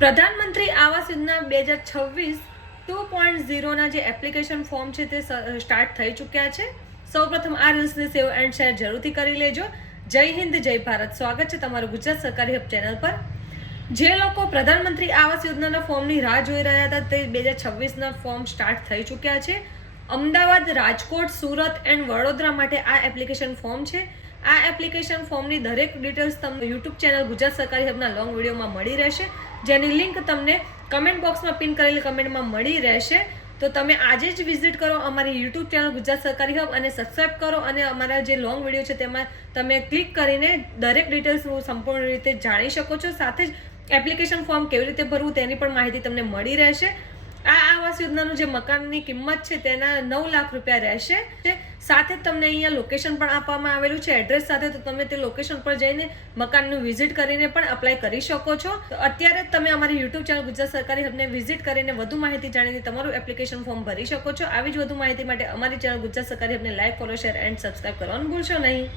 પ્રધાનમંત્રી આવાસ યોજના 2026 2.0ના જે application form છે તે સ્ટાર્ટ થઈ ચૂક્યા છે. સૌપ્રથમ આ રીલ્સને સેવ એન્ડ શેર જરૂરથી કરી લેજો. જય હિન્દ, જય ભારત. સ્વાગત છે તમારું ગુજરાત સરકારી હબ ચેનલ પર. જે લોકો પ્રધાનમંત્રી આવાસ યોજનાના ફોર્મની રાહ જોઈ રહ્યા હતા તે 2026ના ફોર્મ સ્ટાર્ટ થઈ ચૂક્યા છે. અમદાવાદ, રાજકોટ, સુરત એન્ડ વડોદરા માટે આ એપ્લિકેશન ફોર્મ છે. આ એપ્લિકેશન ફોર્મની દરેક ડિટેલ્સ તમને યુટ્યુબ ચેનલ ગુજરાત સરકારી હબના લોંગ વિડીયોમાં મળી રહેશે, જેની લિંક તમને કમેન્ટ બોક્સમાં પિન કરેલી કમેન્ટમાં મળી રહેશે. તો તમે આજે જ વિઝિટ કરો અમારી યુટ્યુબ ચેનલ ગુજરાત સરકારી હબ અને સબસ્ક્રાઇબ કરો અને અમારા જે લોંગ વિડીયો છે તેમાં તમે ક્લિક કરીને દરેક ડિટેલ્સ સંપૂર્ણ રીતે જાણી શકો છો. સાથે જ એપ્લિકેશન ફોર્મ કેવી રીતે ભરવું તેની પણ માહિતી તમને મળી રહેશે. આ આવાસ યોજનાનું જે મકાનની કિંમત છે તેના 9 લાખ રૂપિયા રહેશે. સાથે જ તમને અહીંયા લોકેશન પણ આપવામાં આવેલું છે, એડ્રેસ સાથે. તો તમે તે લોકેશન પર જઈને મકાનનું વિઝિટ કરીને પણ અપ્લાય કરી શકો છો. તો અત્યારે જ તમે અમારી યુટ્યુબ ચેનલ ગુજરાત સરકારી હબને વિઝિટ કરીને વધુ માહિતી જાણીને તમારું એપ્લિકેશન ફોર્મ ભરી શકો છો. આવી જ વધુ માહિતી માટે અમારી ચેનલ ગુજરાત સરકારી હબને like, follow, share and subscribe કરવાનું ભૂલશો નહીં.